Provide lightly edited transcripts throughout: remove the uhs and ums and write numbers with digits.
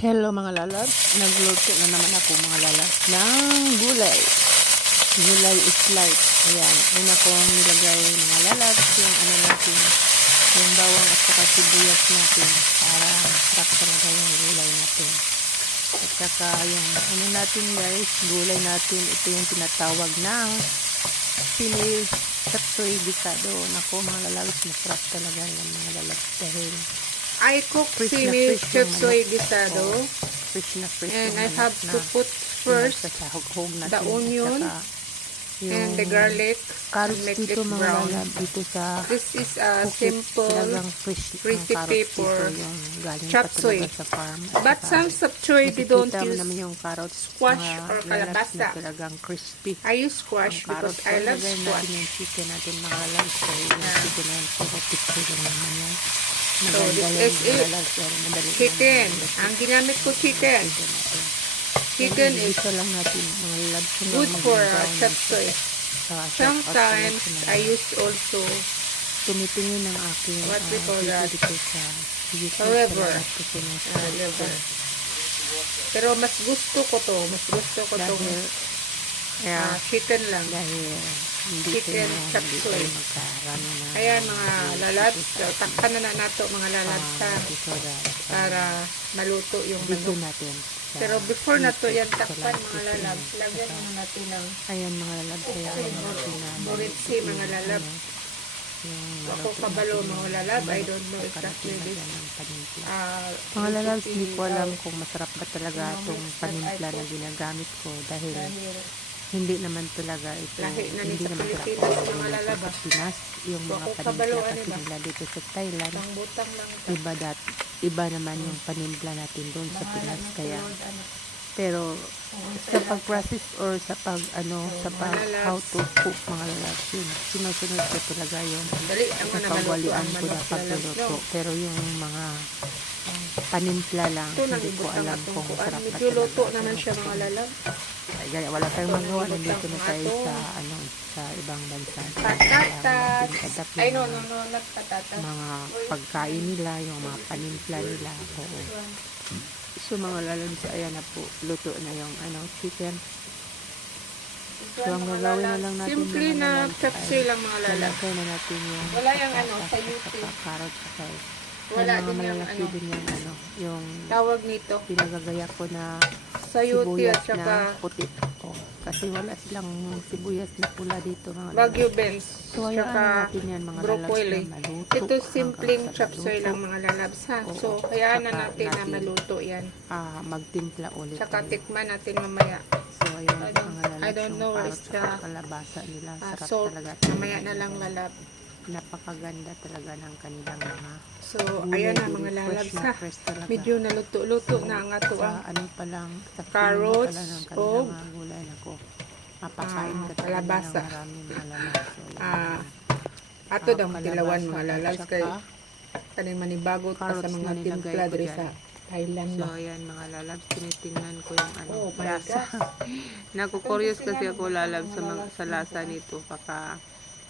Hello mga lalabs, nagluto na naman ako mga lalabs ng gulay. Gulay is life. Ayan, una kong nilagay mga lalabs yung ano natin, yung bawang at saka sibuyas natin para masarap talaga yung gulay natin. At saka yung ano natin guys, gulay natin, ito yung tinatawag ng Pinoy Chapsoy Dicado. Nako mga lalabs, masarap talaga yung mga lalabs dahil I cook simi chapsoy guisado, and I have to put first the onion and the garlic and make it brown. This is a simple recipe for chapsoy. But some chapsoy they don't use squash or kalabasa. I use squash because I love squash. So this is it. Chicken. Ang ginamit ko chicken. Chicken is good for chapsoy. Sometimes I use also tumitingin ng aking what we call that liver. Pero mas gusto ko to chicken lang. Chicken chapsoy. Ayan mga lalabs, takpan na nato mga lalabs para maluto yung ano natin. Pero before nato yan takpan mga lalabs, lagyan muna natin ng ayan mga lalabs, buritsi mga lalabs. Ako kabalo mga lalabs, I don't know exactly this. Mga lalabs, hindi ko alam kung masarap ba talaga itong panimpla na ginagamit ko dahil hindi naman talaga ito, hindi naman talaga sa Pinas, yung mga panimpla kasi nila dito sa Thailand, iba naman yung panimpla natin doon sa Pinas, kaya pero sa pag-process or sa pag how to cook mga lalabs, yun sinusunod ko talaga yung napagwalian ko na pagluluto, pero yung mga panimpla lang hindi ko alam kung masarap pa talaga. Luto naman siya mga lalabs. Wala tayong magawa, nandito na tayo sa ibang bansa. Patatas. Ay no, not patatas. Mga pagkain nila, yung mga panimpla nila. Oo. So mga lalabs, ayan na po, luto na yung chicken. So ang gagawin na lang natin simple na chapsoy lang mga lalabs. Lalagay na natin yung wala yung sayuti. Carrot sa wala din yung yung tawag nito. Pinagagaya ko na sayuti at sibuyas na puti. Kasi wala silang sibuyas na pula dito mga Baguio beans. So ayan natin yan mga broccoli. lalabs. Ito simpleng chapsoy lang mga lalabs ha. So hayaan na natin na maluto yan. Magtimpla ulit. Saka tikman natin mamaya. So ayan mga lalabs. I don't know if the kalabasa nila. Sarap salt. talaga. Mamaya na lang lalab. Napakaganda talaga ng kanilang mga so ayan na mga lalabs ha. Medyo naluto-luto na ang ato pa lang sa carrots o gulay na ko. Mapakain ka kalabasa. Ato daw tilawan mga lalabs kay kaning manibagot pa sa mga timpla diri sa Thailand. So ayan mga lalabs, tinitingnan ko yung lasa. Naku-curious kasi ako lalabs sa lasa nito, baka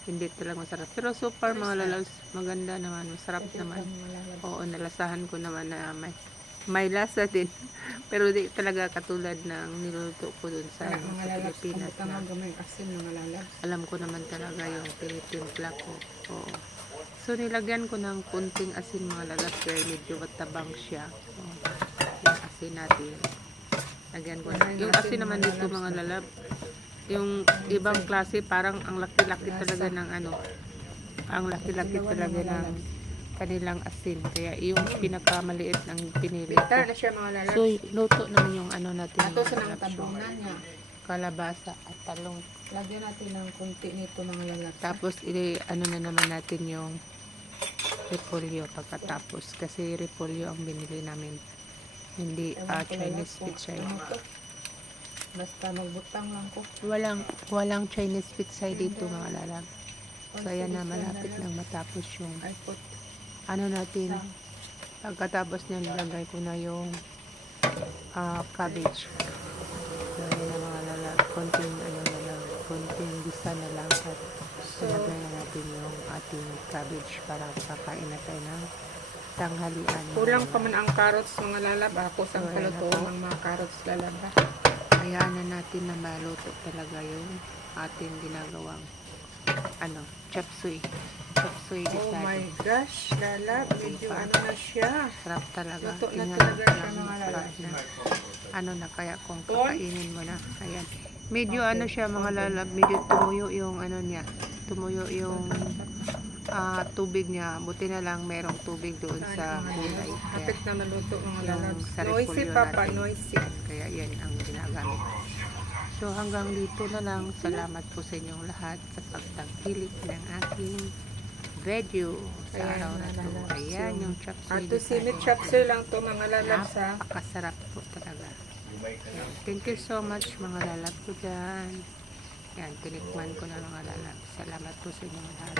hindi talaga masarap. Pero so far mga lalabs, maganda naman, masarap naman. Oo, nalasahan ko naman na may lasa din. Pero di talaga katulad ng niluluto ko dun sa Pilipinas na alam ko naman talaga yung tinitimpla ko. Oo. So nilagyan ko ng kunting asin mga lalabs kaya medyo matabang siya. Yung asin natin. Lagyan ko na. Yung asin naman dito mga lalabs, yung ibang klase parang ang laki-laki talaga ng ang laki-laki talaga ng kanilang asin, kaya yung pinakamaliit ng pinili ko. So luto naman yung natin, kalabasa at talong. Lagyan natin ng kunti nito mga lalabs. Tapos na naman natin yung repolyo pagkatapos, kasi repolyo ang binili namin, hindi Chinese pizza. Basta magbutang lang ko. Walang Chinese pizza dito mga lalab. So ayan na, malapit nang matapos yung natin. Pagkatapos niya nilagay ko na yung cabbage. So ayan na mga lalab, konting bisa na lang at ilagay na natin yung ating cabbage para kakain na tayo ng tanghalian. Kulang pa man ang carrots mga lalab. Ako sa kalutuan ng mga carrots lalab. Hayaan na natin na maluto talaga yung ating ginagawang chop suey. Chop suey Oh gisado. my gosh, lalab. Medyo ano na siya. Sarap talaga. Luto na Tingnan talaga mo siya lang, mga sarap lalab. na. Na kaya kung kakainin mo na. Ayan. Medyo siya mga lalab, medyo tumuyo yung niya. Tumuyo yung tubig niya. Buti na lang merong tubig doon sa gulay. Kaya Kapit na maluto mga lalab. yung sa Noisy repolyo papa, natin. noisy. Kaya yan ang ginagamit. So hanggang dito na lang. Salamat po sa inyong lahat sa pagtangkilik ng aking video sa Ayan, araw na to. lalabs Ayan yung chop suey. Ato simit chapsir lang to mga lalab sa. Napakasarap po talaga. Ayan. Thank you so much mga lalab ko dyan. Yan, tinikman ko na mga lalab. Salamat po sa inyong lahat.